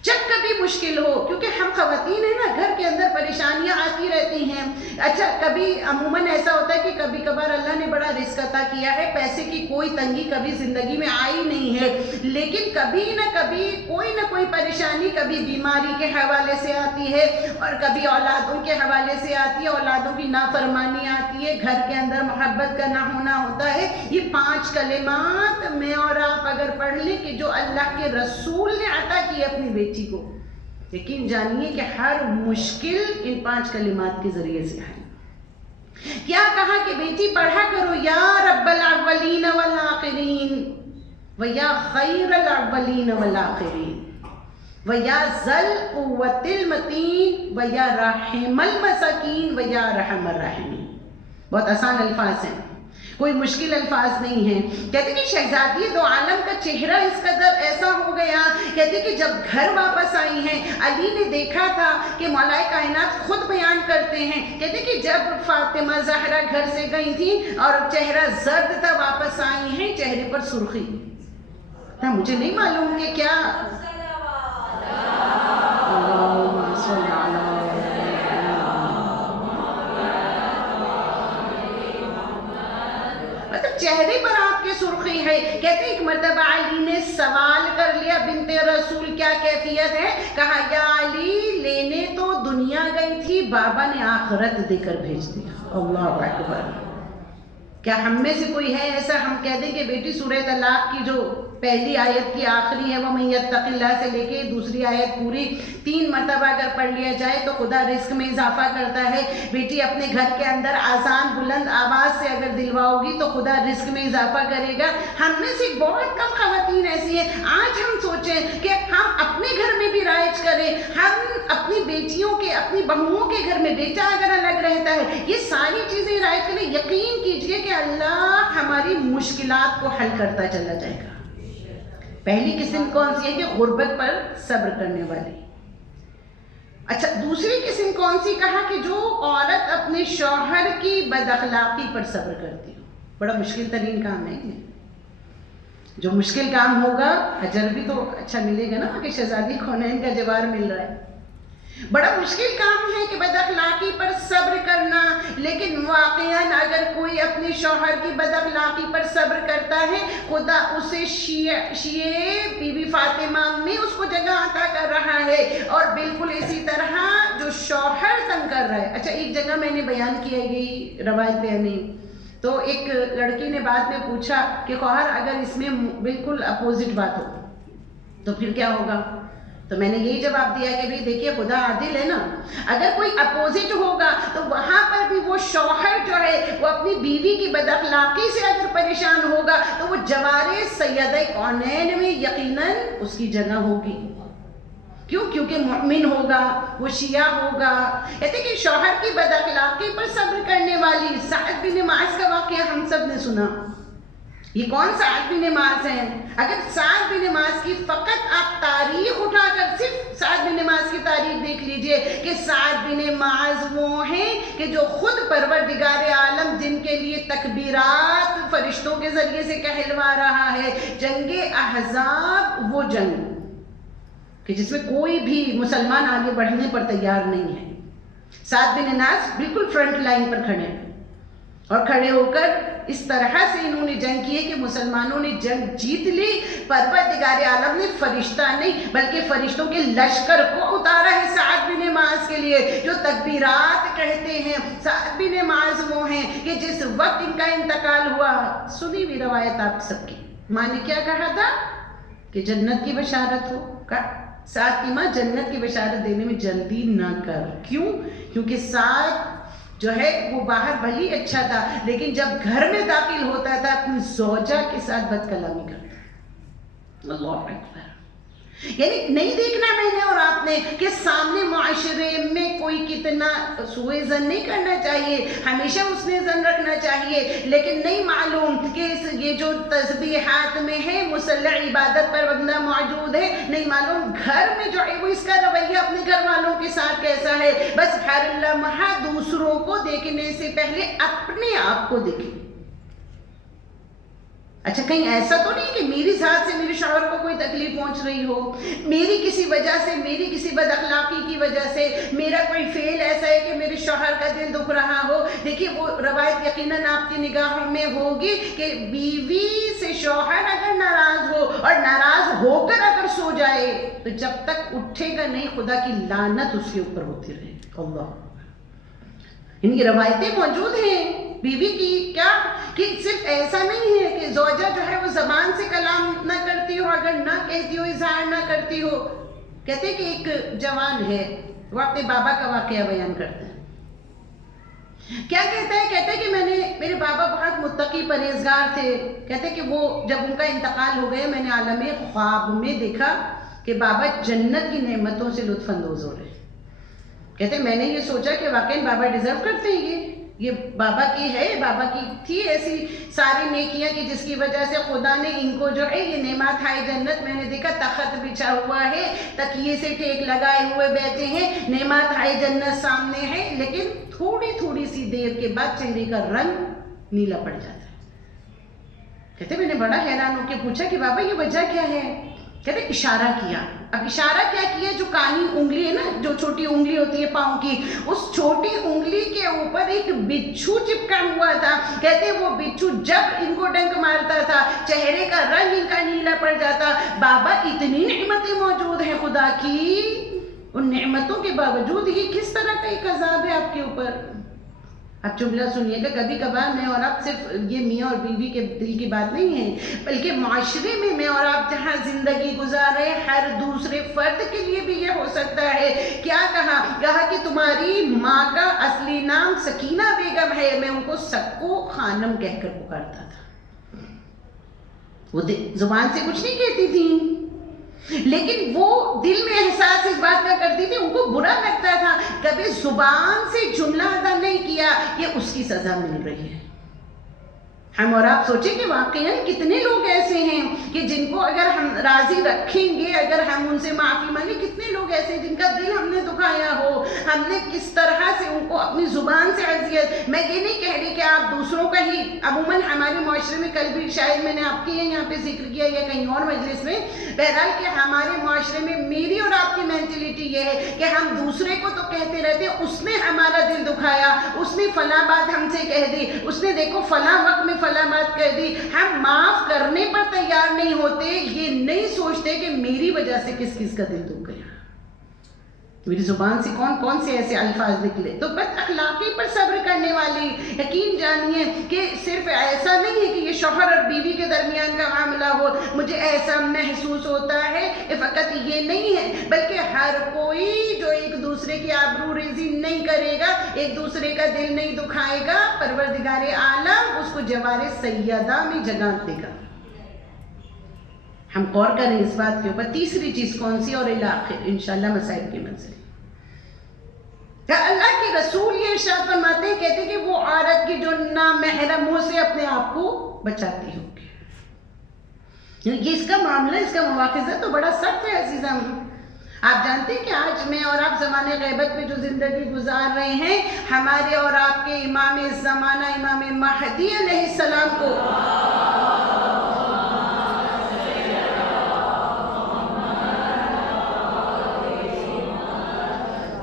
جب کبھی مشکل ہو، کیونکہ ہم خواتین ہیں نا، گھر کے اندر پریشانیاں آتی رہتی ہیں۔ اچھا کبھی عموماً ایسا ہوتا ہے کہ کبھی کبھار اللہ نے بڑا رزق عطا کیا ہے، پیسے کی کوئی تنگی کبھی زندگی میں آئی نہیں ہے، لیکن کبھی نہ کبھی کوئی نہ کوئی پریشانی کبھی بیماری کے حوالے سے آتی ہے، اور کبھی اولادوں کے حوالے سے آتی ہے، اولادوں کی نافرمانی آتی ہے، گھر کے اندر محبت کا نہ ہونا ہوتا ہے۔ یہ 5 کلمات میں اور آپ اگر پڑھ لیں کہ جو اللہ کے رسول نے عطا کی اپنی بیٹی کو، یقین جانیے کہ ہر مشکل ان 5 کلمات کے ذریعے سے ہے۔ کیا کہا کہ بیٹی پڑھا کرو یا رب الاولین والآخرین ویا خیر الاولین والآخرین ویا ذل قوت المتین ویا رحم المساکین ویا رحم الراحمین۔ بہت آسان الفاظ ہیں، کوئی مشکل الفاظ نہیں ہیں۔ کہتے کہ شہزادی دو عالم کا چہرہ اس قدر ایسا ہو گیا، کہتے کہ جب گھر واپس آئی ہیں، علی نے دیکھا تھا کہ مولا کائنات خود بیان کرتے ہیں، کہتے کہ جب فاطمہ زہرا گھر سے گئی تھی اور چہرہ زرد تھا، واپس آئی ہیں چہرے پر سرخی۔ مجھے نہیں معلوم کہ کیا چہرے پر آپ کے سرخی ہے۔ کہتے ایک مرتبہ علی نے سوال کر لیا بنت رسول کیا کیفیت ہے؟ کہا یا علی لینے تو دنیا گئی تھی، بابا نے آخرت دے کر بھیج دیا۔ اللہ اکبر۔ کیا ہم میں سے کوئی ہے ایسا ہم کہہ دیں کہ بیٹی سورہ طلاق کی جو پہلی آیت کی آخری ہے وَمَن يَتَّقِ اللَّهَ سے لے کے دوسری آیت پوری 3 مرتبہ اگر پڑھ لیا جائے تو خدا رزق میں اضافہ کرتا ہے۔ بیٹی اپنے گھر کے اندر آسان بلند آواز سے اگر دلواؤ گی تو خدا رزق میں اضافہ کرے گا۔ ہم میں سے بہت کم خواتین ایسی ہیں، آج ہم سوچیں کہ ہم اپنے گھر میں بھی رائج کریں، ہم اپنی بیٹیوں کے اپنی بہوؤں کے گھر میں بیٹا اگر الگ رہتا ہے یہ ساری چیزیں رائج کریں، یقین کیجئے کہ اللہ ہماری مشکلات کو حل کرتا چلا جائے گا۔ پہلی قسم کون سی ہے کہ غربت پر صبر کرنے والی۔ اچھا دوسری قسم کون سی؟ کہا کہ جو عورت اپنے شوہر کی بد اخلاقی پر صبر کرتی ہو۔ بڑا مشکل ترین کام ہے یہ۔ جو مشکل کام ہوگا اجر بھی تو اچھا ملے گا نا، کہ شہزادی کونین کا جوار مل رہا ہے۔ بڑا مشکل کام ہے کہ بد اخلاقی پر صبر کرنا، لیکن واقعاً اگر کوئی اپنے شوہر کی بد اخلاقی پر صبر کرتا ہے، خدا اسے شیعہ بی بی فاطمہ میں اس کو جگہ عطا کر رہا ہے، اور بالکل اسی طرح جو شوہر تنگ کر رہا ہے۔ اچھا، ایک جگہ میں نے بیان کیا گئی روایت پہ نہیں، تو ایک لڑکی نے بعد میں پوچھا کہ خواہر اگر اس میں بالکل اپوزٹ بات ہو تو پھر کیا ہوگا؟ تو میں نے یہی جواب دیا کہ بھئی دیکھیے خدا عادل ہے نا، اگر کوئی اپوزٹ ہوگا تو وہاں پر بھی وہ شوہر جو ہے وہ اپنی بیوی کی بد اخلاقی سے اگر پریشان ہوگا تو وہ جوار سیدہ کونین میں یقیناً اس کی جگہ ہوگی۔ کیوں؟ کیونکہ مومن ہوگا، وہ شیعہ ہوگا۔ کہتے کہ شوہر کی بد اخلاقی پر صبر کرنے والی سعد بن معاذ کا واقعہ ہم سب نے سنا۔ یہ کون سعد بن معاذ ہیں؟ اگر سعد بن معاذ کی فقط آپ تاریخ اٹھا کر صرف سعد بن معاذ کی تاریخ دیکھ لیجئے کہ سعد بن معاذ وہ ہیں کہ جو خود پروردگار عالم جن کے لیے تکبیرات فرشتوں کے ذریعے سے کہلوا رہا ہے، جنگ احزاب وہ جنگ کہ جس میں کوئی بھی مسلمان آگے بڑھنے پر تیار نہیں ہے، سعد بن معاذ بالکل فرنٹ لائن پر کھڑے ہیں، اور کھڑے ہو کر اس طرح سے انہوں نے جنگ کی ہے کہ مسلمانوں نے جنگ جیت لی۔ پروردگار عالم نے فرشتہ نہیں بلکہ فرشتوں کے لشکر کو اتارا ہے سعد بن معاذ کے لیے، جو تکبیرات کہتے ہیں۔ سعد بن معاذ وہ ہیں کہ جس وقت ان کا انتقال ہوا، سنی بھی روایت آپ سب کی، ماں نے کیا کہا تھا کہ جنت کی بشارت ہو، سعد کی ماں جنت کی بشارت دینے میں جلدی نہ کر۔ کیوں؟ کیونکہ سعد جو ہے وہ باہر بھلی اچھا تھا، لیکن جب گھر میں داخل ہوتا تھا اپنی زوجہ کے ساتھ بد کلامی کرتا۔ اللہ اکبر! یعنی نہیں دیکھنا میں نے اور آپ نے کہ سامنے معاشرے میں کوئی کتنا سوء ظن نہیں کرنا چاہیے، ہمیشہ اس نے ظن رکھنا چاہیے، لیکن نہیں معلوم کہ یہ جو تسبیحات میں ہے مسلح عبادت پر بندہ موجود ہے، نہیں معلوم گھر میں جو ہے وہ اس کا رویہ اپنے گھر والوں کے ساتھ کیسا ہے۔ بس ہر لمحہ دوسروں کو دیکھنے سے پہلے اپنے آپ کو دیکھیں۔ اچھا، کہیں ایسا تو نہیں کہ میری ذات سے میرے شوہر کو کوئی تکلیف پہنچ رہی ہو، میری کسی وجہ سے، میری کسی بد اخلاقی کی وجہ سے، میرا کوئی فعل ایسا ہے کہ میرے شوہر کا دل دکھ رہا ہو۔ دیکھیے وہ روایت یقیناً آپ کی نگاہوں میں ہوگی کہ بیوی سے شوہر اگر ناراض ہو اور ناراض ہو کر اگر سو جائے تو جب تک اٹھے گا نہیں خدا کی لعنت اس کے اوپر ہوتی رہے۔ اللہ، ان کی روایتیں موجود ہیں بیوی کی، کیا کہ صرف ایسا نہیں ہے کہ زوجہ جو ہے وہ زبان سے کلام نہ کرتی ہو، اگر نہ کہتی ہو، اظہار نہ کرتی ہو۔ کہتے کہ ایک جوان ہے، وہ اپنے بابا کا واقعہ بیان کرتا ہے۔ کیا کہتا ہے؟ کہتا ہے کہ میرے بابا بہت متقی پرہیزگار تھے۔ کہتے کہ وہ جب ان کا انتقال ہو گیا میں نے عالم خواب میں دیکھا کہ بابا جنت کی نعمتوں سے لطف اندوز ہو رہے۔ کہتے میں نے یہ سوچا کہ واقعی بابا ڈیزرو کرتے ہیں، یہ بابا کی ہے، بابا کی تھی ایسی ساری نیکیاں کہ جس کی وجہ سے خدا نے ان کو جو ہے یہ نعمت ہے جنت۔ میں نے دیکھا تخت بچھا ہوا ہے، تکیے سے ٹیک لگائے ہوئے بیٹھے ہیں، نعمت ہے جنت سامنے ہے، لیکن تھوڑی سی دیر کے بعد چہرے کا رنگ نیلا پڑ جاتا ہے۔ کہتے میں نے بڑا حیران ہو کے پوچھا کہ بابا یہ وجہ کیا ہے؟ کہتے اشارہ کیا۔ اب اشارہ کیا کیا؟ جو کانی انگلی ہے نا، جو چھوٹی انگلی ہوتی ہے پاؤں کی، اس چھوٹی انگلی کے اوپر ایک بچھو چپکا ہوا تھا۔ کہتے وہ بچھو جب ان کو ڈنک مارتا تھا چہرے کا رنگ ان کا نیلا پڑ جاتا۔ بابا اتنی نعمتیں موجود ہیں خدا کی، ان نعمتوں کے باوجود یہ کس طرح کا ایک عذاب ہے آپ کے اوپر؟ اب جملہ سنیے گا، کبھی کبھار میں اور آپ صرف یہ میاں اور بیوی کے دل کی بات نہیں ہے، بلکہ معاشرے میں اور آپ جہاں زندگی گزار رہے ہر دوسرے فرد کے لیے بھی یہ ہو سکتا ہے۔ کیا کہا کہ تمہاری ماں کا اصلی نام سکینہ بیگم ہے، میں ان کو سکو خانم کہہ کر پکارتا تھا۔ وہ زبان سے کچھ نہیں کہتی تھی، لیکن وہ دل میں احساس اس بات کا کرتی تھی، ان کو برا لگتا تھا، کبھی زبان سے جملہ ادا نہیں کیا، یہ اس کی سزا مل رہی ہے۔ ہم اور آپ سوچیں کہ واقعاً کتنے لوگ ایسے ہیں کہ جن کو اگر ہم راضی رکھیں گے، اگر ہم ان سے معافی مانگیں، کتنے لوگ ایسے ہیں جن کا دل ہم نے دکھایا ہو، ہم نے کس طرح سے ان کو اپنی زبان سے اذیت. میں یہ نہیں کہہ رہی کہ آپ دوسروں کا ہی، عموماً ہمارے معاشرے میں کل بھی شاید میں نے آپ کے یہاں پہ ذکر کیا یا کہیں اور مجلس میں، بہرحال کہ ہمارے معاشرے میں میری اور آپ کی مینٹلٹی یہ ہے کہ ہم دوسرے کو تو کہتے رہتے ہیں اس نے ہمارا دل دکھایا، اس نے فلاں بات ہم سے کہہ دی، اس نے دیکھو فلاں وقت میں فلاں بات کہہ دی. ہم معاف کرنے پر تیار نہیں ہوتے، یہ نہیں سوچتے کہ میری وجہ سے کس کس کا دل دکھ گیا، میری زبان سے کون کون سے ایسے الفاظ نکلے. تو بد اخلاقی پر صبر کرنے والی، یقین جانیے کہ صرف ایسا نہیں ہے کہ یہ شوہر اور بیوی کے درمیان کا معاملہ ہو مجھے ایسا محسوس ہوتا ہے، فقط یہ نہیں ہے بلکہ ہر کوئی جو ایک دوسرے کی آبرو ریزی نہیں کرے گا، ایک دوسرے کا دل نہیں دکھائے گا، پروردگار عالم اس کو جوار سیدہ میں جگہ دے گا. ہم غور کریں اس بات کے اوپر. تیسری چیز کون سی، اور الآخر انشاءاللہ مسائل کی منزل، کہ اللہ کے رسول یہ ارشاد فرماتے ہیں، کہتے ہیں کہ وہ عورت کی جو نامحرم ہو سے اپنے آپ کو بچاتی ہوگی. یہ اس کا معاملہ، اس کا مواخذہ تو بڑا سخت ہے عزیزاں. آپ جانتے ہیں کہ آج میں اور آپ زمانے غیبت میں جو زندگی گزار رہے ہیں، ہمارے اور آپ کے امام زمانہ امام مہدی علیہ السلام کو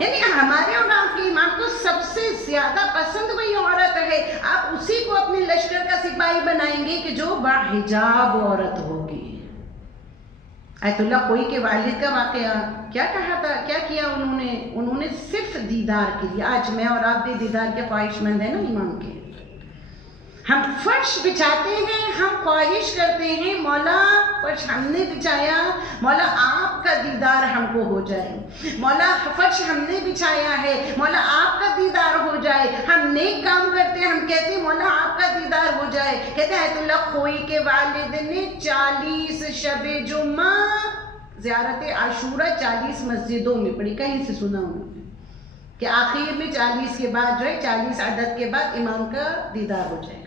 یعنی ہمارے اور آپ کے امام کو سب سے زیادہ پسند وہی عورت ہے. آپ اسی کو اپنے لشکر کا سپاہی بنائیں گے کہ جو باحجاب عورت ہوگی. آیت اللہ خوئی کے والد کا واقعہ کیا کہا تھا، کیا کیا انہوں نے صرف دیدار کے لیے. آج میں اور آپ بھی دیدار کے خواہش مند ہیں نا امام کے. ہم فرش بچھاتے ہیں، ہم خواہش کرتے ہیں مولا فرش ہم نے بچھایا، مولا آپ کا دیدار ہم کو ہو جائے. مولا فرش ہم نے بچھایا ہے، مولا آپ کا دیدار ہو جائے. ہم نیک کام کرتے ہیں، ہم کہتے ہیں مولا آپ کا دیدار ہو جائے. کہتے ہیں آیت اللہ خوئی کے والد نے 40 شب جمعہ زیارت عاشورہ 40 مسجدوں میں پڑھی. کہیں سے سنا انہوں نے کہ آخر میں 40 کے بعد جو ہے 40 عدد کے بعد امام کا دیدار ہو جائے گا.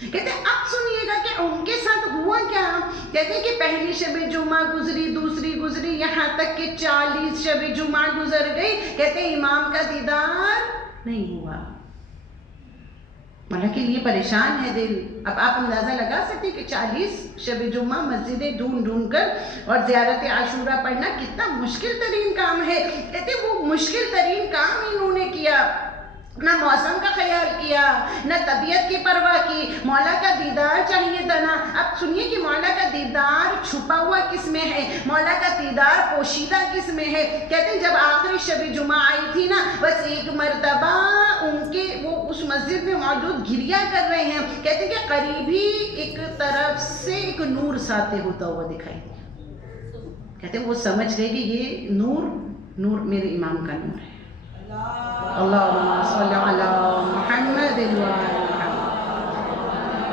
کہتے ہیں اب سنیے گا کہ ان کے ساتھ ہوا کیا. کہتے ہیں کہ پہلی شب جمعہ گزری، دوسری گزری، یہاں تک کہ 40 شب جمعہ گزر گئی. کہتے ہیں امام کا دیدار نہیں ہوا. مولا کے لیے پریشان ہے دل. اب آپ اندازہ لگا سکتے کہ 40 شب جمعہ مسجدیں ڈھونڈ ڈھونڈ کر اور زیارت عاشورہ پڑھنا کتنا مشکل ترین کام ہے. کہتے ہیں وہ مشکل ترین کام انہوں نے کیا، نہ موسم کا خیال کیا، نہ طبیعت کی پرواہ کی. مولا کا دیدار چاہیے تھا نا. اب سنیے کہ مولا کا دیدار چھپا ہوا کس میں ہے، مولا کا دیدار پوشیدہ کس میں ہے. کہتے ہیں جب آخری شب جمعہ آئی تھی نا، بس ایک مرتبہ ان کے وہ اس مسجد میں موجود گریا کر رہے ہیں. کہتے ہیں کہ قریب ہی ایک طرف سے ایک نور ساتے ہوتا ہوا دکھائی دیا. کہتے ہیں وہ سمجھ گئے کہ یہ نور میرے امام کا نور ہے. اللہم صلی علی محمد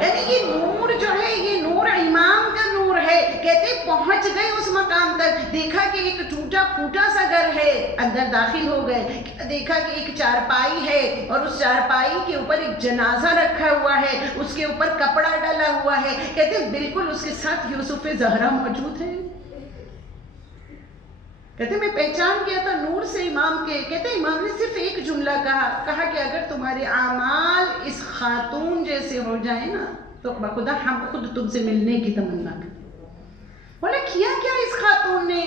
یعنی یہ نور جو ہے، یہ نور امام کا نور ہے. کہتے پہنچ گئے اس مقام تک، دیکھا کہ ایک ٹوٹا پھوٹا سا گھر ہے، اندر داخل ہو گئے. دیکھا کہ ایک چارپائی ہے اور اس چارپائی کے اوپر ایک جنازہ رکھا ہوا ہے، اس کے اوپر کپڑا ڈالا ہوا ہے. کہتے بالکل اس کے ساتھ یوسف زہرا موجود ہے. کہتے میں پہچان کیا تھا نور سے امام کے. کہتے امام نے صرف ایک جملہ کہا کہ اگر تمہارے اعمال اس خاتون جیسے ہو جائیں نا تو بخدا ہم خود تم سے ملنے کی تمنا کریں. مولا کیا اس خاتون نے،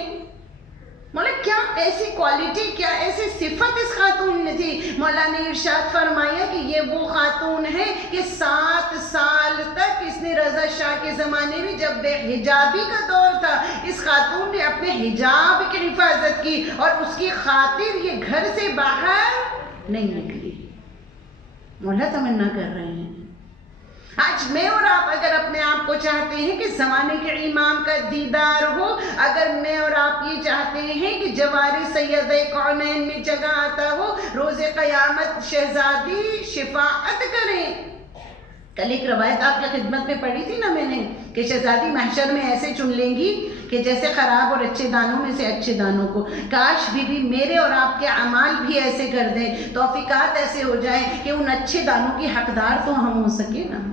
مولا کیا ایسی کوالٹی، کیا ایسی صفت اس خاتون نے تھی. مولا نے ارشاد فرمایا کہ یہ وہ خاتون ہے کہ 7 سال تک اس نے رضا شاہ کے زمانے میں جب بے حجابی کا دور تھا، اس خاتون نے اپنے حجاب کی حفاظت کی اور اس کی خاطر یہ گھر سے باہر نہیں نکلی. مولا تمنا کر رہے ہیں آج میں اور آپ اگر اپنے آپ کو چاہتے ہیں کہ زمانے کے امام کا دیدار ہو، اگر میں اور آپ یہ چاہتے ہیں کہ جوار سید کونین میں جگہ آتا ہو، روز قیامت شہزادی شفاعت کریں. کل ایک روایت آپ کی خدمت میں پڑھی تھی نا میں نے کہ شہزادی محشر میں ایسے چن لیں گی کہ جیسے خراب اور اچھے دانوں میں سے اچھے دانوں کو. کاش بھی میرے اور آپ کے اعمال بھی ایسے کر دیں، توفیقات ایسے ہو جائیں کہ ان اچھے دانوں کی حقدار تو ہم ہو سکے نا.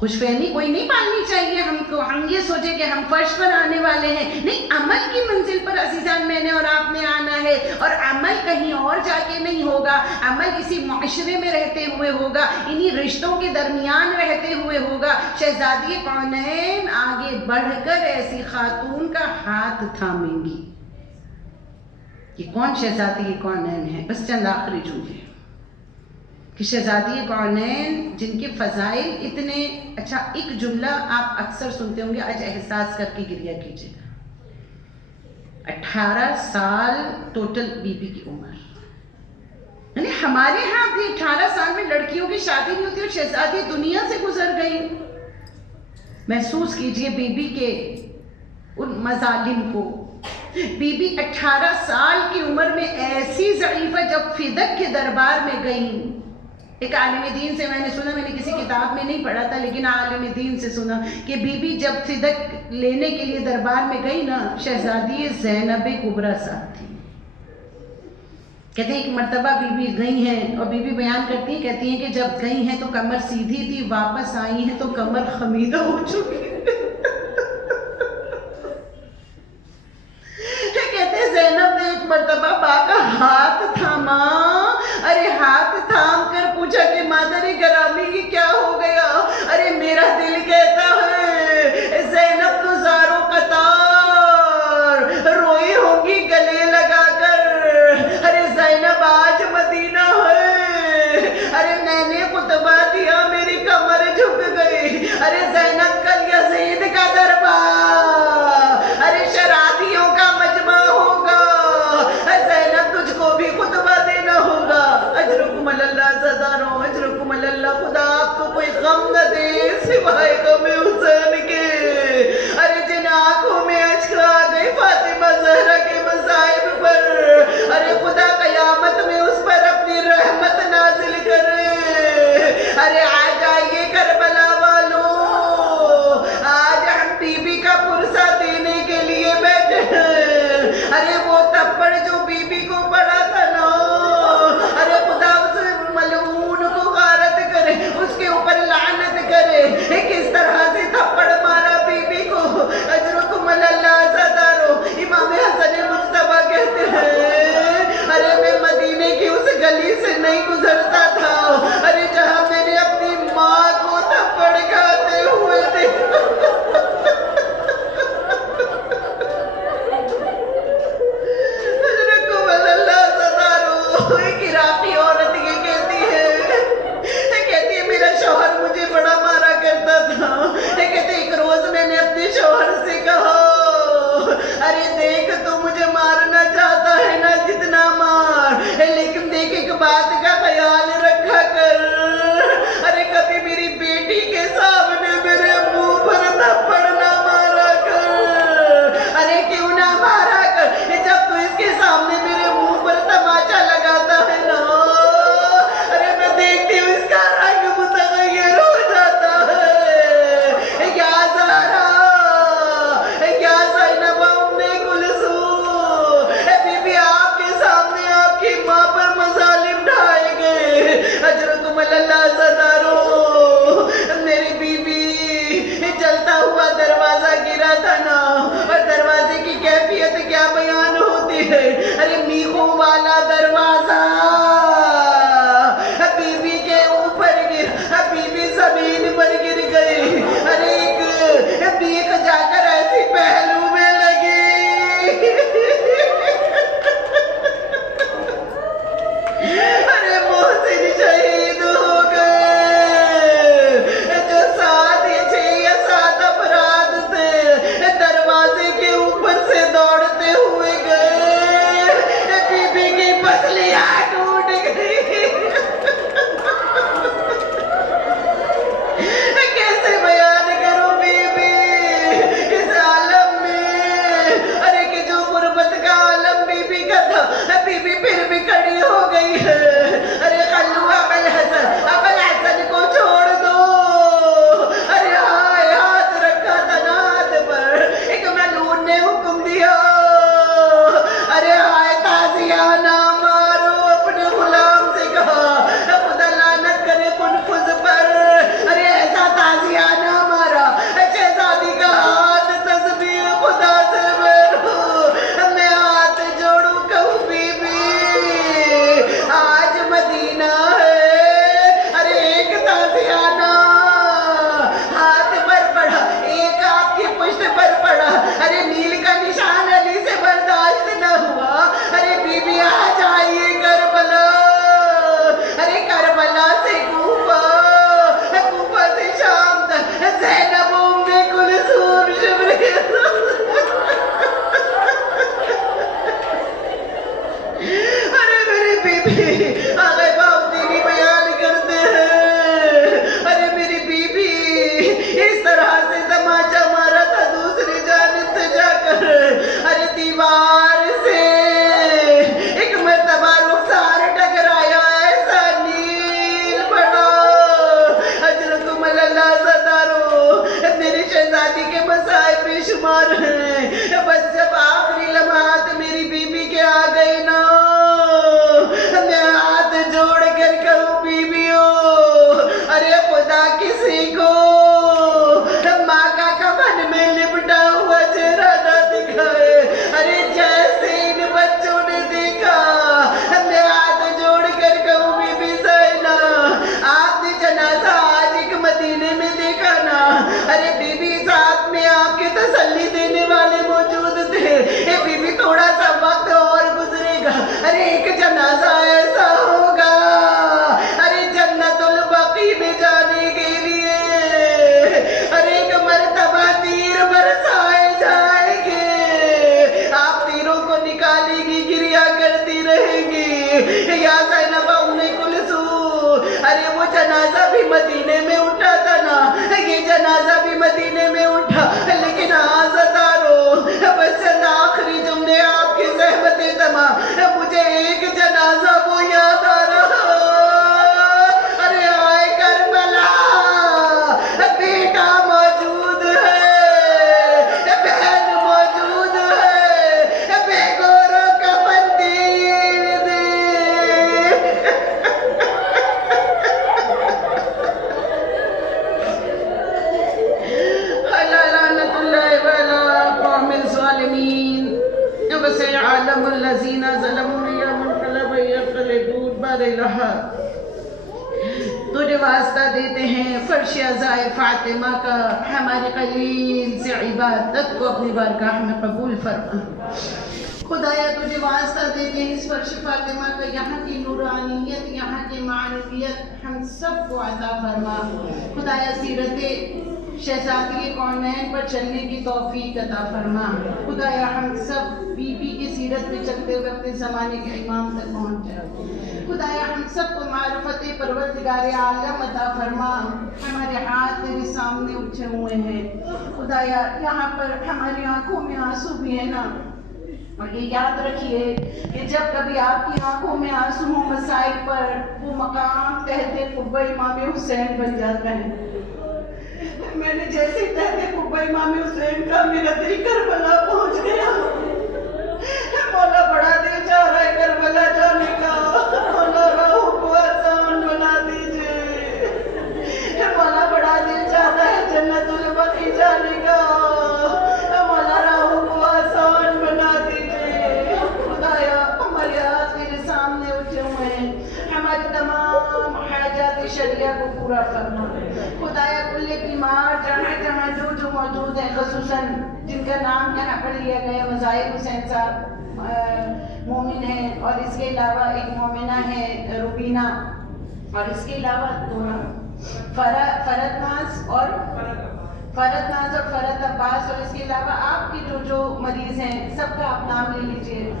خوش فہمی کوئی نہیں پالنی چاہیے ہم کو، ہم یہ سوچے کہ ہم فرش پر آنے والے ہیں، نہیں، عمل کی منزل پر عزیزان میں نے اور آپ نے آنا ہے، اور عمل کہیں اور جا کے نہیں ہوگا، عمل اسی معاشرے میں رہتے ہوئے ہوگا، انہی رشتوں کے درمیان رہتے ہوئے ہوگا۔ شہزادی کونین آگے بڑھ کر ایسی خاتون کا ہاتھ تھامیں گی۔ یہ کون شہزادی کونین ہے؟ بس چند آخری جملے کہ شہزادی کونین جن کے فضائل اتنے، اچھا ایک جملہ آپ اکثر سنتے ہوں گے، آج احساس کر کے گریہ کیجیے گا، 18 سال ٹوٹل بی بی کی عمر، یعنی ہمارے ہاں بھی 18 سال میں لڑکیوں کی شادی نہیں ہوتی اور شہزادی دنیا سے گزر گئی۔ محسوس کیجیے بی بی کے ان مظالم کو۔ بی بی 18 سال کی عمر میں ایسی ضعیفہ جب فدق کے دربار میں گئیں، ایک عالم دین سے میں نے سنا، میں نے کسی کتاب میں نہیں پڑھا تھا لیکن عالم دین سے سنا کہ بی بی جب فدق لینے کے لیے دربار میں گئی نا، شہزادی زینب کبریٰ ساتھ تھی۔ کہتے ہیں ایک مرتبہ بی بی گئی ہیں اور بی بی بیان کرتی ہیں، کہتی ہیں کہ جب گئی ہیں تو کمر سیدھی تھی، واپس آئی ہیں تو کمر خمیدہ ہو چکی۔ کہتے ہیں زینب نے ایک مرتبہ با کا ہاتھ تھاما، ارے ہاتھ تھام کر پوچھا کہ مادر گرامی کی کیا ہو گیا؟ ارے میرا دل کہتا ہے زینب تو زاروں قطار روئی ہوگی گلے لگا کر، ارے زینب آج مدینہ ہے، ارے میں نے خطبہ دیا میری کمر جھک گئی، ارے زینب کل یا بیمار ہیں. بس جب آخری لمحات میری بیوی کے آ گئی نا، میں ہاتھ جوڑ کر کہوں بیویوں، ارے خدا کسی کو ماں کا کفن میں لپٹا ہوا چہرہ نہ دکھائے. ارے جیسے ان بچوں نے دیکھا، میں ہاتھ جوڑ کر کہوں بی بی زینہ، آپ نے جنازہ آج ایک مدینے میں دیکھا نا. ارے بی بی ساتھ میں آپ کے تسلی دینے والے موجود تھے. اے بی بی تھوڑا سا وقت اور گزرے گا، ارے ایک جنازہ ایسا ہوگا، ارے جنت البقیع میں جانے کے لیے ارے ایک مرتبہ تیر برسائے جائیں گے. آپ تیروں کو نکالے گی، گریا کرتی رہے گی. یا زینب ام کلثوم، ارے وہ جنازہ بھی مدینے میں اٹھا تھا نا، یہ جنازہ بھی مدینے میں اٹھا، لیکن آزادارو بس چند آخری جملے آپ کی زحمت تمام. مجھے ایک جنازہ وہ یاد آ رہا، ارے آئے کربلا، بیٹا موجود ہے، بہن موجود ہے، بے گورو کفن دیر دے. لعنت اللہ علی قوم الظالمین. وسيعلم الذين ظلموا يوم القيامة ينقلبون بار الہ. تجھے واسطہ دیتے ہیں فرش عزائے فاطمہ کا، ہمارے قلیل سے عبادت کو اپنی بارگاہ میں قبول فرما. خدایا تجھے واسطہ دیتے ہیں اس فرش فاطمہ کا، یہاں کی نورانیت، یہاں کی معنویت ہم سب کو عطا فرما. خدایا سیرت شہزادی کونین پر چلنے کی توفیق عطا فرما. خدایا ہم سب بی بی کی سیرت میں چلتے ہوئے اپنے زمانے کے امام تک پہنچ جائے. خدایا ہم سب کو معرفت پروردگار عالم عطا فرما. ہمارے ہاتھ تیرے سامنے اٹھے ہوئے ہیں. خدایا یہاں پر ہماری آنکھوں میں آنسو بھی ہے نا، اور یہ یاد رکھیے کہ جب کبھی آپ کی آنکھوں میں آنسو ہوں مسائل پر، وہ مقام تحت قبہ امام حسین بن جاتا ہے. میں نے جیسے تحت قبہ امام حسین کا میرا دل کربلا پہنچ گیا. مولا بڑا دل چاہ رہا ہے کربلا جانے کا، مولا راہوں کو آسان بنا دیجئے. مولا بڑا دل چاہتا ہے جنت البقیع جانے کا، مولا راہوں کو آسان بنا دیجئے. خدایا ہمارے ہاتھ میرے سامنے اٹھے ہوئے ہیں، ہماری تمام حاجات شریعہ کو پورا فرما. خدایا کل بیمار جہاں جہاں جو موجود ہیں، خصوصاً جن کا نام یہاں پڑھ لیا گیا، مظاہر حسین صاحب مومن ہیں، اور اس کے علاوہ ایک مومنہ ہے روبینہ، اور اس کے علاوہ فرد ناز اور فرد عباس، اور اس کے علاوہ آپ کے جو مریض ہیں سب کا آپ نام لے لیجئے.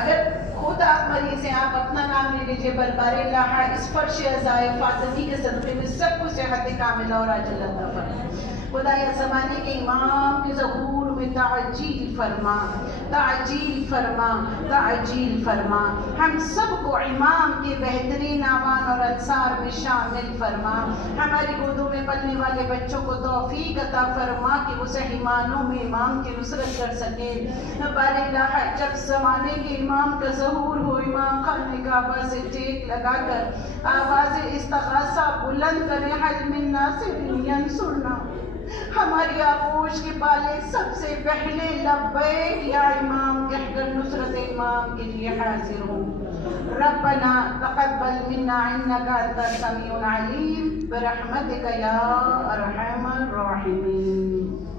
اگر خود آپ مریض ہیں آپ اپنا نام لے لیجئے. بربار اللہ اس فرش عزائے فاطمی کے صدقے میں سب کو صحت کاملہ اور عاجلہ عطا فرما. خدایا زمانے کے امام کے ظہور میں تعجیل فرما، تعجیل فرما، تعجیل فرما. ہم سب کو امام کے بہترین اعوان اور انصار میں شامل فرما. ہماری گودوں میں پلنے والے بچوں کو توفیق عطا فرما کہ وہ صحیح معنوں میں امام کی نصرت کر سکے. بار الہ جب زمانے کے امام کا ظہور ہو، امام خانہ کعبہ سے ٹیک لگا کر آواز استغاثہ بلند کرے، حل من ناصر ینصرنا. ہماری آغوش کے پالے سب سے پہلے لبیک یا امام کہہ کر نصرت امام کے لیے حاضر ہوں. ربنا تقبل منا انك انت السميع العليم برحمتك يا ارحم الراحمين.